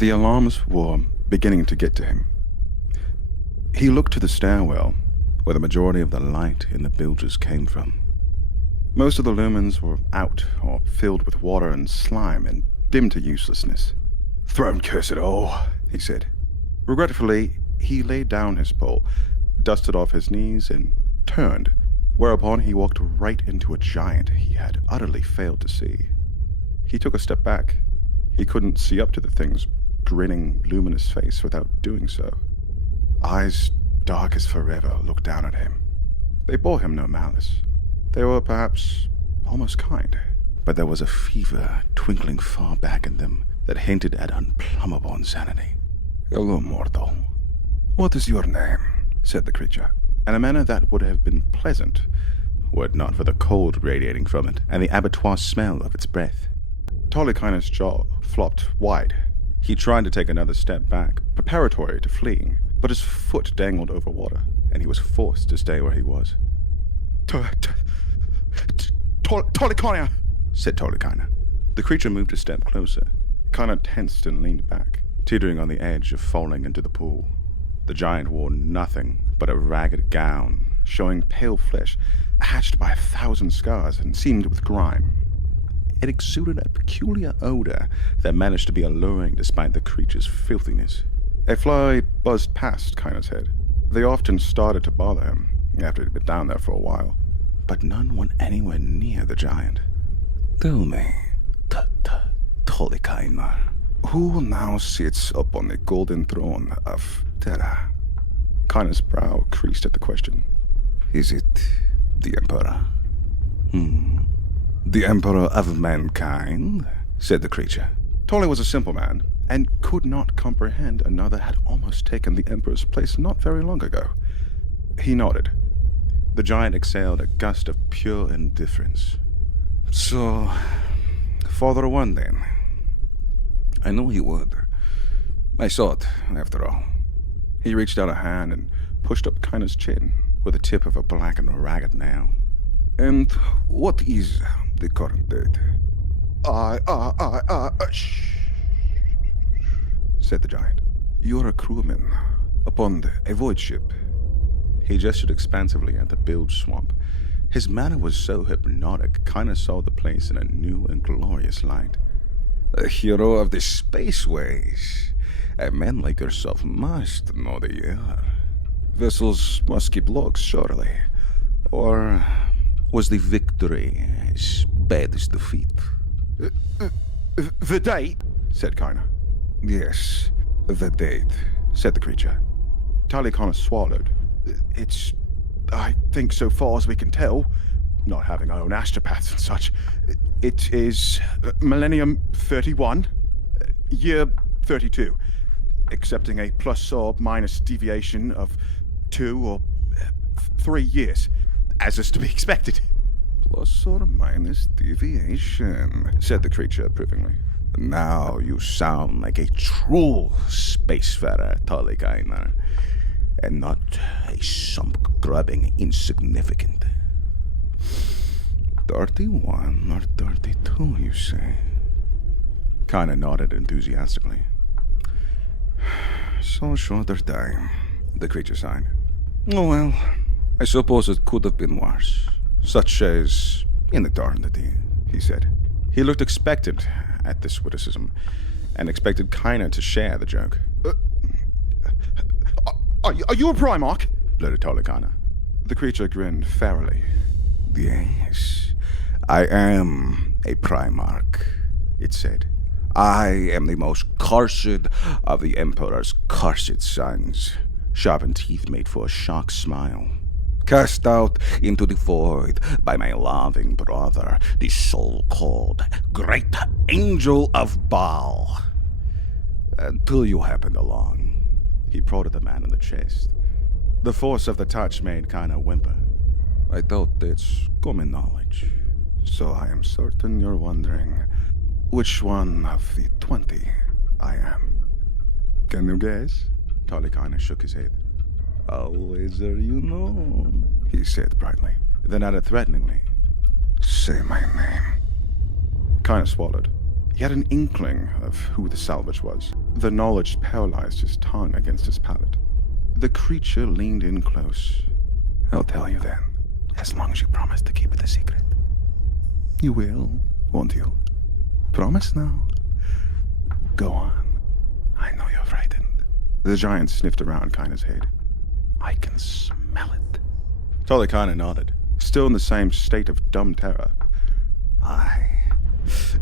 The alarms were beginning to get to him. He looked to the stairwell, where the majority of the light in the bilges came from. Most of the lumens were out or filled with water and slime and dimmed to uselessness. "Throne curse it all," he said. Regretfully, he laid down his pole, dusted off his knees, and turned, whereupon he walked right into a giant he had utterly failed to see. He took a step back. He couldn't see up to the thing's grinning, luminous face without doing so. Eyes dark as forever looked down at him. They bore him no malice. They were perhaps almost kind, but there was a fever twinkling far back in them that hinted at unplumbable insanity. "Hello, mortal. What is your name?" said the creature, in a manner that would have been pleasant, were it not for the cold radiating from it and the abattoir smell of its breath. Tolikaina's jaw flopped wide. He tried to take another step back, preparatory to fleeing, but his foot dangled over water, and he was forced to stay where he was. "Tolikaina," said Tolikaina. The creature moved a step closer. Kaina tensed and leaned back, teetering on the edge of falling into the pool. The giant wore nothing but a ragged gown, showing pale flesh, hatched by 1,000 scars and seamed with grime. It exuded a peculiar odor that managed to be alluring despite the creature's filthiness. A fly buzzed past Kaina's head. They often started to bother him, after he'd been down there for a while, but none went anywhere near the giant. "Tell me, Tolikaina, who now sits upon the golden throne of Terra?" Kaina's brow creased at the question. "Is it the Emperor?" "The Emperor of mankind?" said the creature. Tolly was a simple man, and could not comprehend another had almost taken the Emperor's place not very long ago. He nodded. The giant exhaled a gust of pure indifference. "So, Father won then. I knew he would. I saw it, after all." He reached out a hand and pushed up Kaina's chin with the tip of a black and ragged nail. "And what is the current date?" Shh, said the giant. "You're a crewman upon a void ship." He gestured expansively at the bilge swamp. His manner was so hypnotic, Kaina saw the place in a new and glorious light. "A hero of the spaceways. A man like yourself must know the air. Vessels must keep logs, surely. Or was the victory as bad as defeat?" "The date?" said Kaina. "Yes, the date," said the creature. Tolikaina swallowed. "It's, I think so far as we can tell, not having our own astropaths and such, it is Millennium 31, year 32, accepting a plus or minus deviation of 2 or 3 years, as is to be expected." "Plus or minus deviation," said the creature approvingly. "Now you sound like a true spacefarer, Tolikaina, and not a sump-grubbing insignificant. 31 or 32, you say?" Kaina nodded enthusiastically. "So short a time," the creature sighed. "Oh well, I suppose it could have been worse. Such as in eternity," he said. He looked expectant at this witticism, and expected Kaina to share the joke. Are you a Primarch?" blurted Tolikaina. The creature grinned farrily. "Yes, I am a Primarch," it said. "I am the most cursed of the Emperor's cursed sons. Sharpened teeth made for a shark smile. Cast out into the void by my loving brother, the so-called Great Angel of Baal. Until you happened along." He prodded the man in the chest. The force of the touch made Kaina whimper. "I doubt it's common knowledge. So I am certain you're wondering which one of the 20 I am. Can you guess?" Tolikaina shook his head. "I'll wager you know," he said brightly, then added threateningly, "Say my name." Kaina swallowed. He had an inkling of who the salvage was, The knowledge paralyzed his tongue against his palate. The creature leaned in close. I'll tell you then, as long as you promise to keep it a secret. You will, won't you? Promise now? Go on. I know you're frightened. The giant sniffed around Kina's head. I can smell it. Tolly nodded, still in the same state of dumb terror. I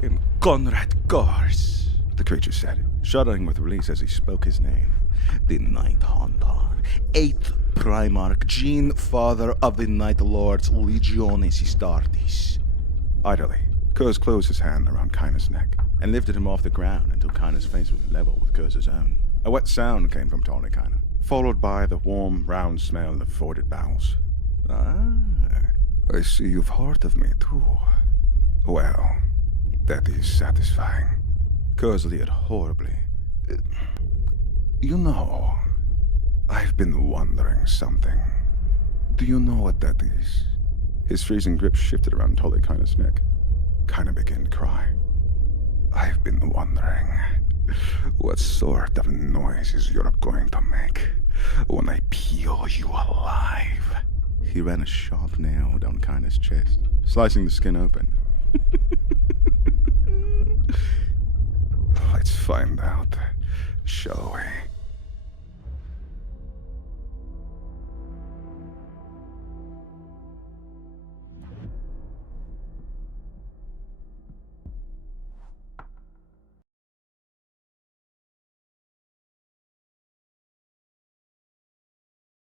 am Konrad Curze, the creature said, shuddering with release as he spoke his name. The Night Hunter, 8th Primarch, Gene Father of the Night Lords Legiones Astartes. Idly, Curze closed his hand around Kina's neck and lifted him off the ground until Kina's face was level with Curze's own. A wet sound came from Tolly, followed by the warm, round smell of voided bowels. Ah, I see you've heard of me too. Well, that is satisfying. Curze leered horribly. You know, I've been wondering something. Do you know what that is? His freezing grip shifted around Tolly Kina's neck. Kina began to cry. I've been wondering what sort of noises you're going to make when I peel you alive. He ran a sharp nail down Kina's chest, slicing the skin open. Let's find out, shall we?